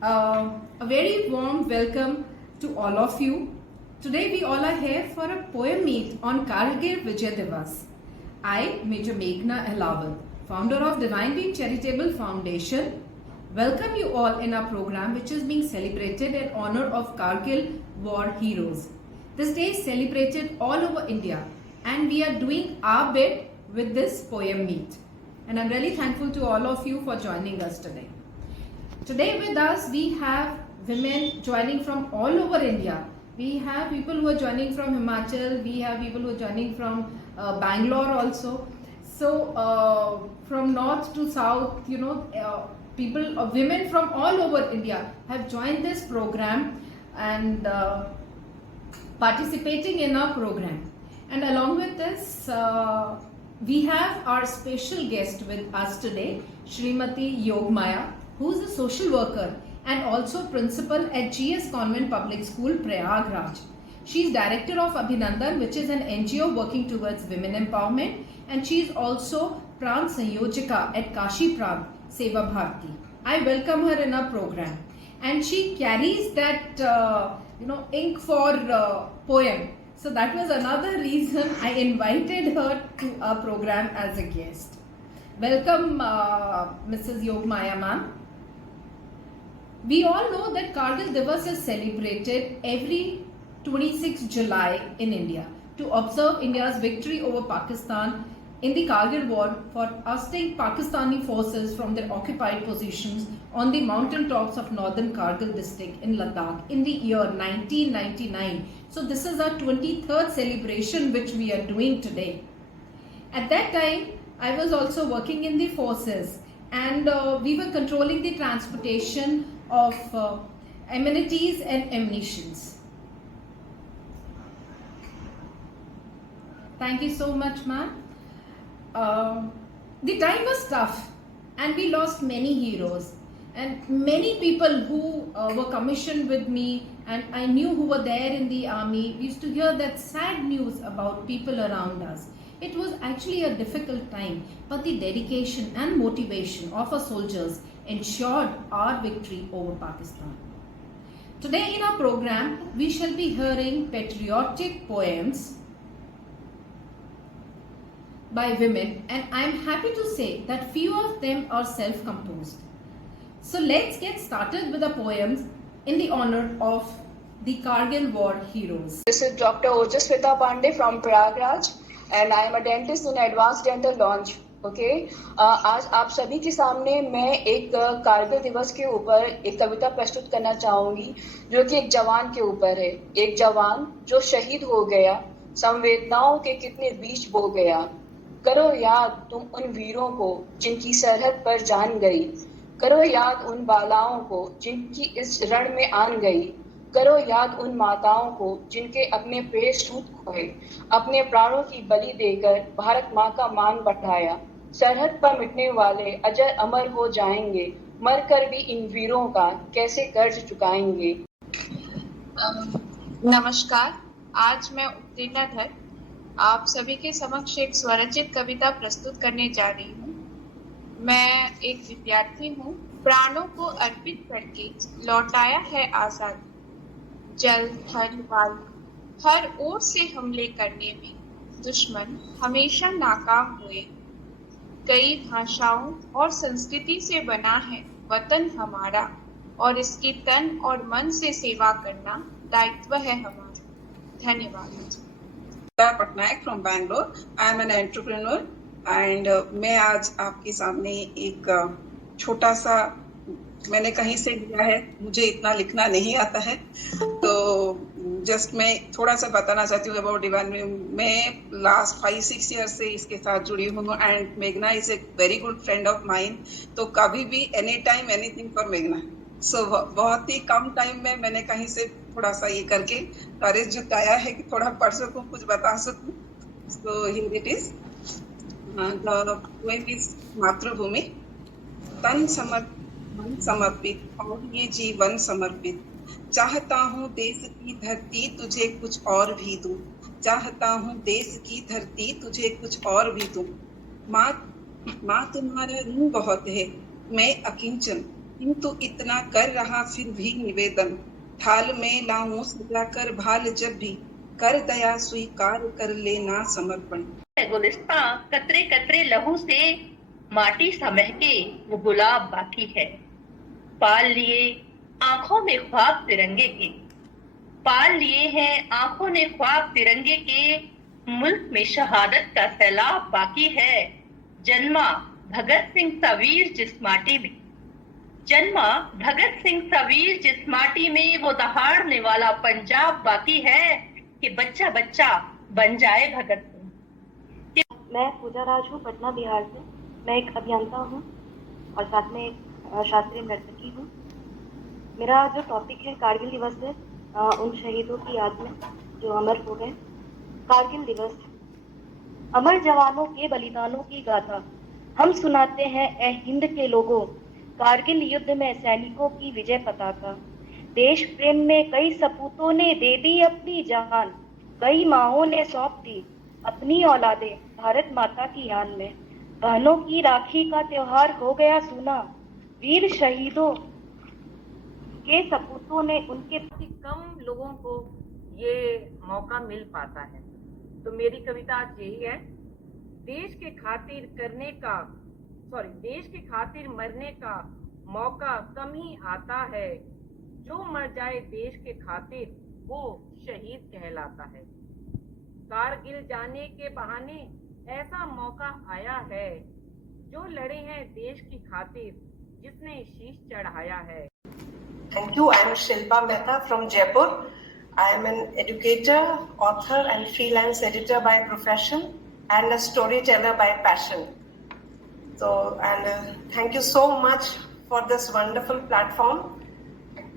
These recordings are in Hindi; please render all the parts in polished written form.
A very warm welcome to all of you. Today we all are here for a poem meet on Kargil Vijay Divas. I, Major Meghna Ehlawat, founder of Divine Being Charitable Foundation, welcome you all in our program which is being celebrated in honor of Kargil war heroes. This day is celebrated all over India and we are doing our bit with this poem meet. And I'm really thankful to all of you for joining us today. Today with us we have women joining from all over India. We have people who are joining from Himachal, we have people who are joining from Bangalore also. So from north to south, women from all over India have joined this program and participating in our program. And along with this, we have our special guest with us today, Shrimati Yogmaya, who is a social worker and also principal at GS Convent Public School, Prayagraj. She is director of Abhinandan, which is an NGO working towards women empowerment, and she is also Prant Sanyojika at Kashi Prant Seva Bharti. I welcome her in our program, and she carries that ink for poem. So that was another reason I invited her to our program as a guest. Welcome, Mrs. Yogmaya ma'am. We all know that Kargil Divas is celebrated every 26 July in India to observe India's victory over Pakistan in the Kargil war for ousting Pakistani forces from their occupied positions on the mountain tops of northern Kargil district in Ladakh in the year 1999. So this is our 23rd celebration which we are doing today. At that time, I was also working in the forces and we were controlling the transportation of amenities and ammunitions. Thank you so much, ma'am. The time was tough and we lost many heroes and many people who were commissioned with me and I knew who were there in the army. We used to hear that sad news about people around us. It was actually a difficult time, but the dedication and motivation of our soldiers ensured our victory over Pakistan. Today in our program, we shall be hearing patriotic poems by women, and I am happy to say that few of them are self-composed. So let's get started with the poems in the honor of the Kargil war heroes. This is Dr. Ojaswita Pandey from Prayagraj and I am a dentist in Advanced Dental Launch. आज आप सभी के सामने मैं एक कारगिल दिवस के ऊपर एक कविता प्रस्तुत करना चाहूंगी जो कि एक जवान के ऊपर है। एक जवान जो शहीद हो गया, संवेदनाओं के कितने बीच बो गया। करो याद तुम उन वीरों को जिनकी सरहद पर जान गई, करो याद उन बालाओं को जिनकी इस रण में आन गई, करो याद उन माताओं को जिनके अपने प्रिय सूत खोए, अपने प्राणों की बलि देकर भारत माँ का मान बढ़ाया। सरहद पर मिटने वाले अजर अमर हो जाएंगे, मर कर भी इन वीरों का कैसे कर्ज चुकाएंगे। नमस्कार, आज मैं उत्तीर्णा धर आप सभी के समक्ष एक स्वरचित कविता प्रस्तुत करने जा रही हूँ। मैं एक विद्यार्थी हूँ, प्राणों को अर्पित करके लौटाया है आजादी। जल थल वायु हर ओर से हमले करने में दुश्मन हमेशा नाकाम हुए। कई भाषाओं और संस्कृति से बना है वतन हमारा और इसकी तन और मन से सेवा करना दायित्व है हमारा। धन्यवाद। Patnaik from Bangalore. I am an entrepreneur and मैं आज आपके सामने एक छोटा सा, मैंने कहीं से लिया है, मुझे इतना लिखना नहीं आता है, तो जस्ट मैं थोड़ा सा बताना चाहती हूँ अबाउट डिवाइन। मैं लास्ट 5-6 ईयर से इसके साथ जुड़ी हूँ एंड मेघना is a very good friend of mine. तो कभी भी एनी टाइम एनीथिंग फॉर मेघना। सो बहुत ही कम टाइम में मैंने कहीं से थोड़ा सा ये करके करेज जुटाया है कि थोड़ा पढ़ सकूँ, कुछ बता सकूँ। So here it is. The poem is मातृभूमि। तन समर्पित और ये जीवन समर्पित, चाहता हूँ देश की धरती तुझे कुछ और भी दूं, चाहता हूँ देश की धरती तुझे कुछ और भी दूं। माँ तुम्हारा ऋण बहुत है, मैं अकिंचन, किंतु इतना कर रहा फिर भी निवेदन, थाल में लाऊं सजाकर भाल जब भी, कर दया स्वीकार कर लेना समर्पण। गुलिस्तां कतरे कतरे लहू से माटी सा महके वो गुलाब बाकी है। पाल लिए आंखों में ख्वाब तिरंगे के, पाल लिए हैं आंखों ने ख्वाब तिरंगे के, मुल्क में शहादत का सैलाब बाकी है। जन्मा भगत सिंह सा वीर जिस माटी में, जन्मा भगत सिंह सा वीर जिस माटी में, वो दहाड़ने वाला पंजाब बाकी है कि बच्चा बच्चा बन जाए भगत सिंह। मैं पूजा राज हूँ, पटना बिहार से। मैं एक अभियंता हूँ और साथ में एक शास्त्रीय नर्तकी हूँ। मेरा जो टॉपिक है कारगिल दिवस है, उन शहीदों की याद में जो अमर हो गए। कारगिल दिवस, अमर जवानों के बलिदानों की गाथा हम सुनाते हैं ए हिंद के लोगों। कारगिल युद्ध में सैनिकों की विजय पताका, देश प्रेम में कई सपूतों ने दे दी अपनी जान, कई माँओं ने सौंप दी अपनी औलादे भारत माता की आन में। बहनों की राखी का त्योहार हो गया सूना, वीर शहीदों के सपूतों ने उनके कम लोगों को ये मौका मिल पाता है। तो मेरी कविता आज यही है, देश के खातिर देश के खातिर मरने का मौका कम ही आता है, जो मर जाए देश के खातिर वो शहीद कहलाता है। कारगिल जाने के बहाने ऐसा मौका आया है, जो लड़े हैं देश की खातिर जिसने शीश चढ़ाया है। Thank you. I am Shilpa Mehta from Jaipur. I am an educator, author and freelance editor by profession and a storyteller by passion. Thank you so much for this wonderful platform.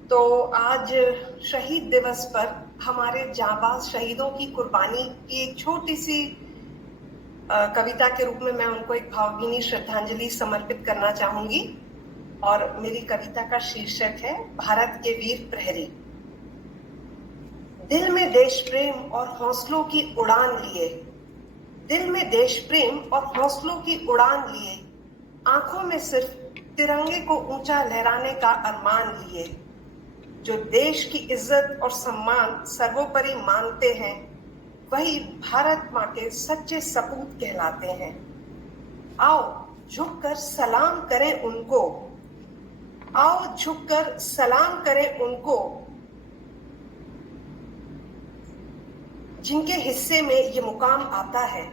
तो आज शहीद दिवस पर हमारे जांबाज शहीदों की कुर्बानी की एक छोटी सी कविता के रूप में मैं उनको एक भावभीनी श्रद्धांजलि समर्पित करना चाहूंगी। और मेरी कविता का शीर्षक है भारत के वीर प्रहरी। दिल में देश प्रेम और हौसलों की उड़ान लिए, दिल में देश प्रेम और हौसलों की उड़ान लिए, आंखों में सिर्फ तिरंगे को ऊंचा लहराने का अरमान लिए, जो देश की इज्जत और सम्मान सर्वोपरि मानते हैं, वही भारत माँ के सच्चे सपूत कहलाते हैं। आओ झुककर सलाम करें उनको, आओ झुककर सलाम करें उनको, जिनके हिस्से में ये मुकाम आता है।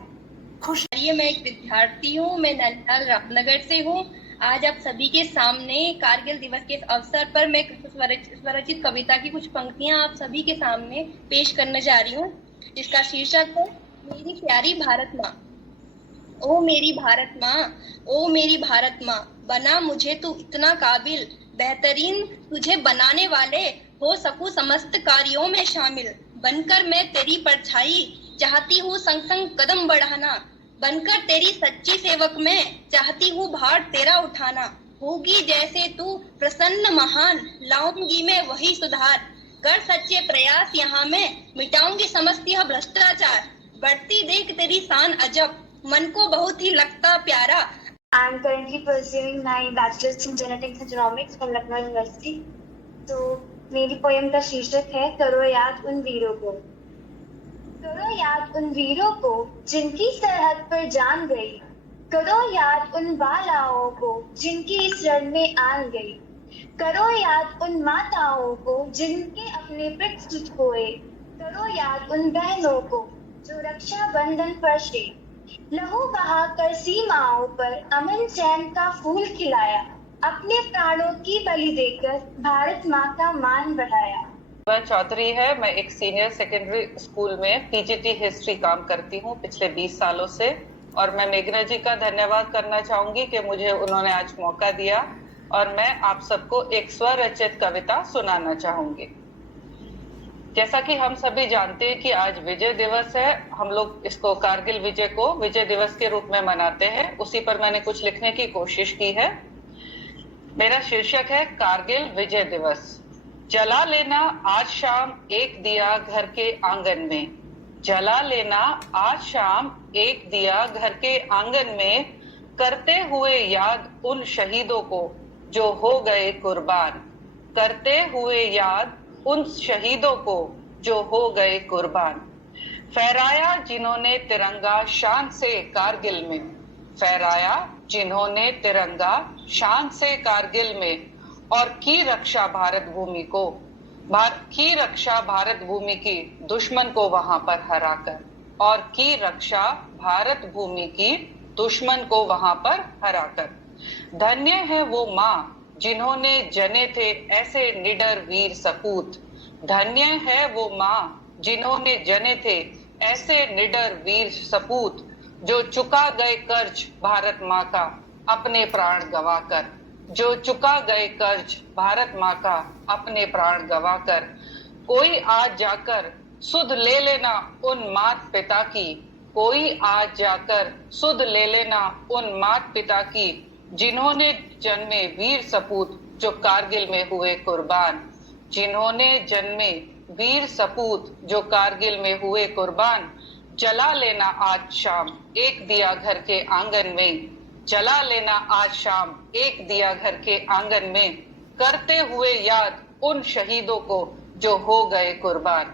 मैं एक विद्यार्थी हूँ, मैं नैनीताल रामनगर से हूँ। आज आप सभी के सामने कारगिल दिवस के अवसर पर मैं स्वरचित कविता की कुछ पंक्तियां आप सभी के सामने पेश करने जा रही हूँ, जिसका शीर्षक है मेरी प्यारी भारत माँ। ओ मेरी भारत माँ, ओ मेरी भारत माँ, बना मुझे तू इतना काबिल, बेहतरीन तुझे बनाने वाले हो सकूं समस्त कार्यों में शामिल। बनकर मैं तेरी परछाई चाहती हूँ संग संग कदम बढ़ाना, बनकर तेरी सच्ची सेवक मैं चाहती हूँ भार तेरा उठाना। होगी जैसे तू प्रसन्न महान, लाऊंगी मैं वही सुधार, कर सच्चे प्रयास यहाँ मैं मिटाऊंगी समस्त यह भ्रष्टाचार। बढ़ती देख तेरी शान अजब, मन को बहुत ही लगता प्यारा। I am currently pursuing my bachelor's in genetics and genomics from Lucknow University. तो मेरी पोएम का शीर्षक है करो याद उन वीरों को। करो याद उन वीरों को जिनकी सरहद पर जान गई, करो याद उन बालाओं को जिनकी इस रण में आन गई, करो याद उन माताओं को जिनके अपने पितृ खोए, करो याद उन बहनों को जो रक्षा बंधन पर से लहू बहाकर सीमाओं पर अमन चैन का फूल खिलाया, अपने प्राणों की बलि देकर भारत माँ का मान बढ़ाया। चौधरी है, मैं एक सीनियर सेकेंडरी स्कूल में पीजीटी हिस्ट्री काम करती हूँ पिछले 20 सालों से। और मैं मेघना जी का धन्यवाद करना चाहूंगी कि मुझे उन्होंने आज मौका दिया और मैं आप सबको एक स्वरचित कविता सुनाना चाहूंगी। जैसा कि हम सभी जानते हैं कि आज विजय दिवस है, हम लोग इसको कारगिल विजय को विजय दिवस के रूप में मनाते हैं। उसी पर मैंने कुछ लिखने की कोशिश की है। मेरा शीर्षक है कारगिल विजय दिवस। जला लेना आज शाम एक दिया घर के आंगन में, जला लेना आज शाम एक दिया घर के आंगन में, करते हुए याद उन शहीदों को जो हो गए कुर्बान, करते हुए याद उन शहीदों को जो हो गए कुर्बान। फहराया जिन्होंने तिरंगा शान से कारगिल में, फहराया जिन्होंने तिरंगा शान से कारगिल में, और की रक्षा भारत भूमि को, की रक्षा भारत भूमि की दुश्मन को वहां पर हराकर, और की रक्षा भारत भूमि की दुश्मन को वहां पर हराकर। धन्य है वो माँ जिन्होंने जने थे ऐसे निडर वीर सपूत, धन्य है वो माँ जिन्होंने जने थे ऐसे निडर वीर सपूत, जो चुका गए कर्ज भारत माँ का अपने प्राण गवाकर, जो चुका गए कर्ज भारत माँ का अपने प्राण गवाकर। कोई आज जाकर सुध ले लेना उन मात पिता की, कोई आज जाकर सुध ले लेना उन मात पिता की, जिन्होंने जन्मे वीर सपूत जो कारगिल में हुए कुर्बान, जिन्होंने जन्मे वीर सपूत जो कारगिल में हुए कुर्बान। जला लेना आज शाम एक दिया घर के आंगन में, जला लेना आज शाम एक दिया घर के आंगन में, करते हुए याद उन शहीदों को जो हो गए कुर्बान,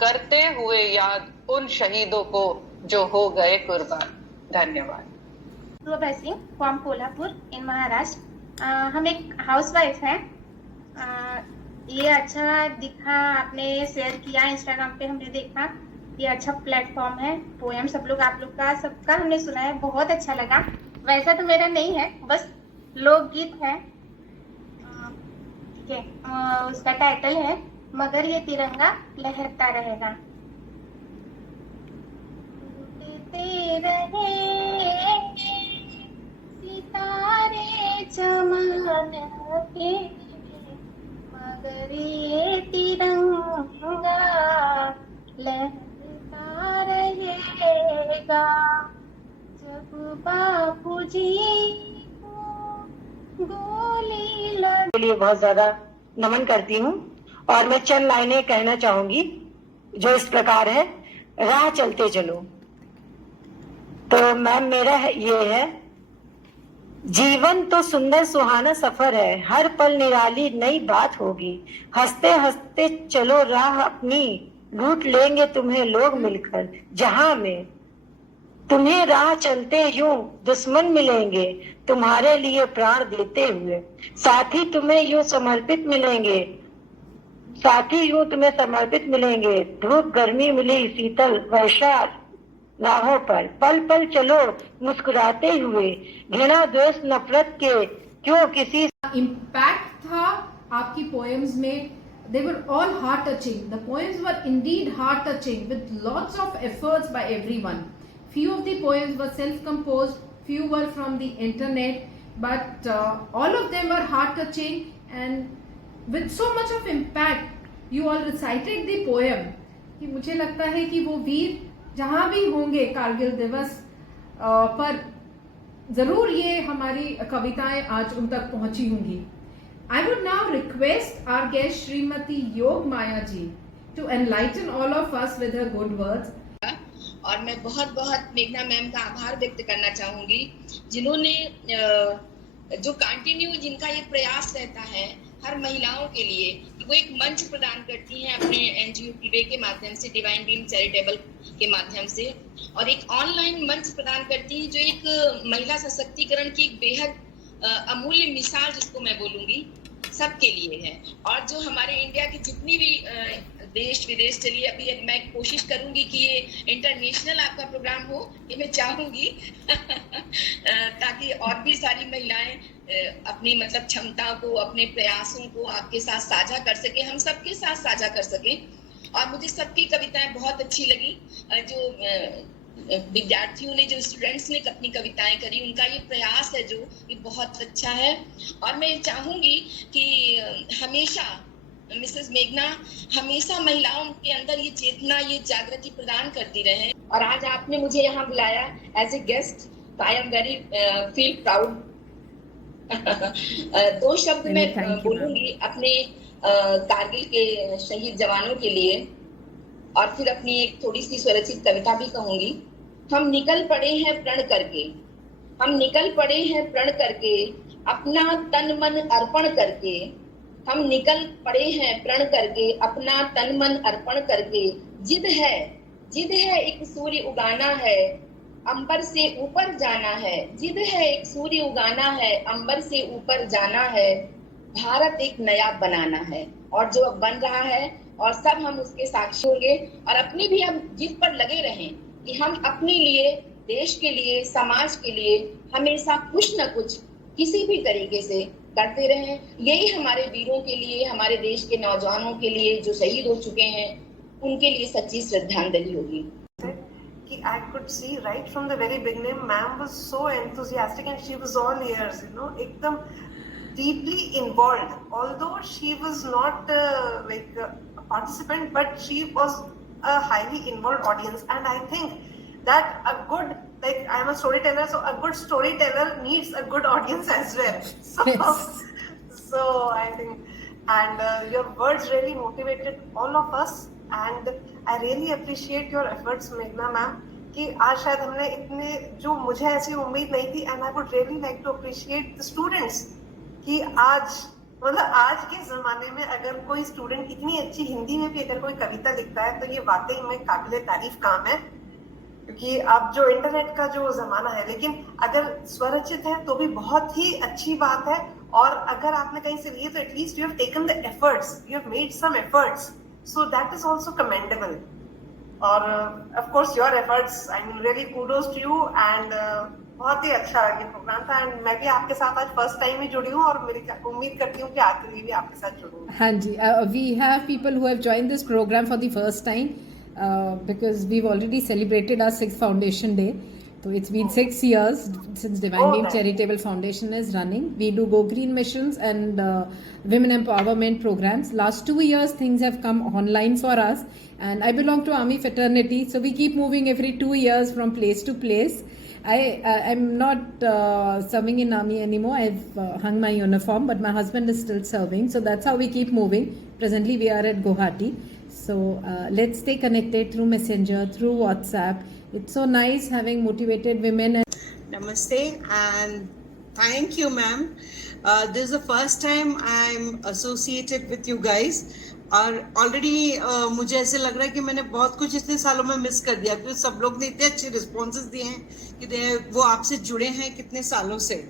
करते हुए याद उन शहीदों को जो हो गए कुर्बान। धन्यवाद। Prabha Singh from Kolhapur in Maharashtra। हम एक हाउसवाइफ हैं। ये अच्छा दिखा, आपने शेयर किया इंस्टाग्राम पे, हमने देखा ये अच्छा प्लेटफॉर्म है। पोएम सब लोग आप लोग का सबका हमने सुना है, बहुत अच्छा लगा। वैसा तो मेरा नहीं है, बस लोकगीत है। ठीक है, उसका टाइटल है मगर ये तिरंगा लहरता रहेगा। सितारे चमन के मगर ये तिरंगा लहरता रहेगा। जब बापूजी को गोली लग लिए बहुत ज्यादा नमन करती हूँ और मैं चंद लाइनें कहना चाहूंगी जो इस प्रकार है। राह चलते चलो। तो मैम मेरा ये है, जीवन तो सुंदर सुहाना सफर है, हर पल निराली नई बात होगी, हंसते हंसते चलो राह अपनी, लूट लेंगे तुम्हें लोग मिलकर जहां में। तुम्हें राह चलते यूं दुश्मन मिलेंगे तुम्हारे लिए प्राण देते हुए, साथी तुम्हें यूं समर्पित मिलेंगे, साथी यूं तुम्हें समर्पित मिलेंगे। धूप गर्मी मिली शीतल वर्षा राहों पर, पल पल चलो मुस्कुराते हुए, घृणा द्वेष नफरत के क्यों किसी। इम्पैक्ट था आपकी पोएम्स में। They were all heart touching. The poems were indeed heart touching with lots of efforts by everyone. Few of the poems were self-composed, few were from the internet, but all of them were heart touching and with so much of impact. You all recited the poem. कि मुझे लगता है कि वो वीर जहाँ भी होंगे कारगिल दिवस पर जरूर ये हमारी कविताएं आज उन तक पहुंची होंगी। I would now request our guest Srimati Yogmaya ji to enlighten all of us with her good words. और मैं बहुत बहुत मेघना मैम का आभार व्यक्त करना चाहूंगी, जिन्होंने जो कंटिन्यू जिनका ये प्रयास रहता है हर महिलाओं के लिए, वो एक मंच प्रदान करती हैं अपने एनजीओ टीवे के माध्यम से, डिवाइन ड्रीम चैरिटेबल के माध्यम से, और एक ऑनलाइन मंच प्रदान करती हैं जो एक महिला सशक्तिकरण की एक बेहद अमूल्य मिसाल, जिसको मैं बोलूंगी, सबके लिए है। और जो हमारे इंडिया की जितनी भी देश विदेश, चलिए अभी मैं कोशिश करूंगी कि ये इंटरनेशनल आपका प्रोग्राम हो, ये मैं चाहूंगी ताकि और भी सारी महिलाएं अपनी मतलब क्षमता को, अपने प्रयासों को आपके साथ साझा कर सके, हम सबके साथ साझा कर सके। और मुझे सबकी कविताएं बहुत अच्छी लगी। जो विद्यार्थियों ने, जो स्टूडेंट्स ने अपनी कविताएं करी, उनका ये प्रयास है जो ये बहुत अच्छा है। और मैं चाहूंगी कि हमेशा मिसेस मेघना हमेशा महिलाओं के अंदर ये चेतना, ये जागृति प्रदान करती रहे। और आज आपने मुझे यहाँ बुलाया as a guest, I am very feel proud. दो शब्द मैं बोलूंगी अपने कारगिल के शहीद जवानों के लिए, और फिर अपनी एक थोड़ी सी स्वरचित कविता भी कहूंगी। हम निकल पड़े हैं प्रण करके, हम निकल पड़े हैं प्रण करके, अपना तन मन अर्पण करके हम निकल पड़े हैं प्रण करके, अपना तन मन अर्पण करके। जिद है एक सूर्य उगाना है, अंबर से ऊपर जाना है। जिद है एक सूर्य उगाना है, अंबर से ऊपर जाना है। भारत एक नया बनाना है, और जो अब बन रहा है और सब हम उसके साक्षी होंगे। और अपनी भी हम जिद पर लगे रहें कि हम अपने लिए, देश के लिए, समाज के लिए हमेशा कुछ न कुछ किसी भी तरीके से करते रहें। यही हमारे वीरों के लिए, हमारे देश के नौजवानों के लिए जो शहीद हो चुके हैं, उनके लिए सच्ची श्रद्धांजलि होगी। कि I could see right from the very beginning, ma'am was so enthusiastic and she was all ears, you know, एकदम deeply involved. Although she was not like a participant, but she was a highly involved audience, and I think that a good, like I am a storyteller, so a good storyteller needs a good audience as well. So, Yes. so I think, and your words really motivated all of us, and I really appreciate your efforts, Meghna ma'am. कि आज शायद हमने इतने, जो मुझे ऐसी उम्मीद नहीं थी, and I would really like to appreciate the students कि आज, मतलब आज के जमाने में अगर कोई स्टूडेंट इतनी अच्छी हिंदी में भी अगर कोई कविता लिखता है तो ये वाकई में काबिले तारीफ काम है, क्योंकि अब जो इंटरनेट का जो जमाना है, लेकिन अगर स्वरचित है तो भी बहुत ही अच्छी बात है। और अगर आपने कहीं से लिए तो at least you have taken the efforts, you have made some efforts, so that is also commendable. और of course your efforts, I mean really kudos to you, and बहुत ही अच्छा ये प्रोग्राम था। एंड मैं भी आपके साथ आज फर्स्ट टाइम ही जुड़ी हूँ, और मेरी उम्मीद करती हूँ कि आगे भी आपके साथ जुड़ूंगी। हाँ जी, we have people who have joined this program for the first time because we've already celebrated our 6th foundation day. So it's been 6 years since Divine Name Charitable Foundation is running. We do Go Green missions and women empowerment programs. Last 2 years things have come online for us, and I belong to Army fraternity, so we keep moving every 2 years from place to place. I'm not serving in Army anymore. I've hung my uniform, but my husband is still serving, so that's how we keep moving. Presently we are at Guwahati, so let's stay connected through Messenger, through WhatsApp. It's so nice having motivated women. Namaste and thank you, ma'am. This is the first time I'm associated with you guys. और ऑलरेडी मुझे ऐसे लग रहा है कि मैंने बहुत कुछ इतने सालों में मिस कर दिया, क्योंकि सब लोग ने इतने अच्छे रिस्पॉन्सेज दिए हैं कि वो आपसे जुड़े हैं कितने सालों से।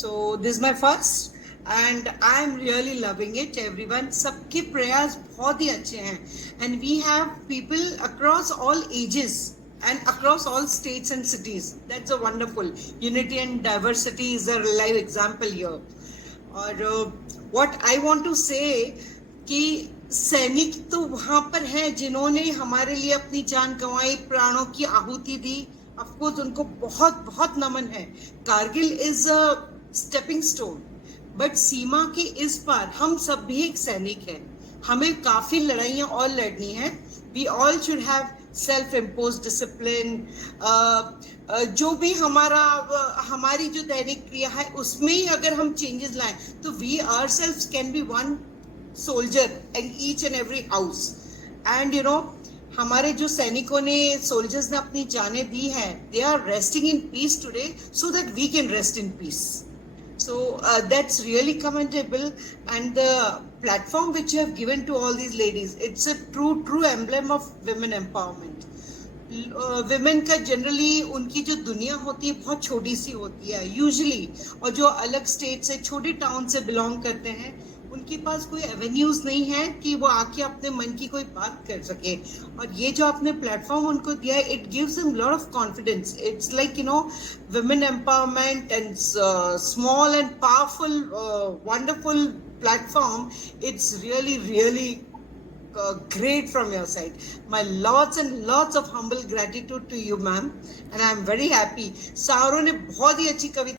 So this is my first and I am really loving it everyone. सबके प्रयास बहुत ही अच्छे हैं, and we have people across all ages and across all states and cities. That's a wonderful unity and diversity is a live example here. और what I want to say कि सैनिक तो वहाँ पर हैं जिन्होंने हमारे लिए अपनी जान गंवाई, प्राणों की आहुति दी। Of course उनको बहुत बहुत नमन है। Kargil is a stepping stone, but सीमा के इस पार हम सब भी एक सैनिक हैं। हमें काफी लड़ाइयाँ और लड़नी है। We all should have self impose discipline. जो भी हमारी जो दैनिक क्रिया है उसमें ही अगर हम चेंजेस लाएं तो we ourselves can be one soldier in each and every house. And you know, हमारे जो सैनिकों ने, सोल्जर्स ने अपनी जानें दी हैं, they are resting in peace today so that we can rest in peace. So that's really commendable, and the platform which you have given to all these ladies, it's a true emblem of women empowerment. Women का generally उनकी जो दुनिया होती है बहुत छोटी सी होती है usually, और जो अलग स्टेट से, छोटे टाउन से बिलोंग करते हैं, उनके पास कोई एवेन्यूज नहीं है कि वो आके अपने मन की कोई बात कर सके। और ये जो आपने प्लेटफॉर्म उनको दिया है, it gives them lot of confidence. It's like, you know, women empowerment and small and powerful wonderful platform. It's really great from your side. My lots and lots of humble gratitude to you, ma'am, and I am very happy. सारों ने बहुत ही अच्छी कविता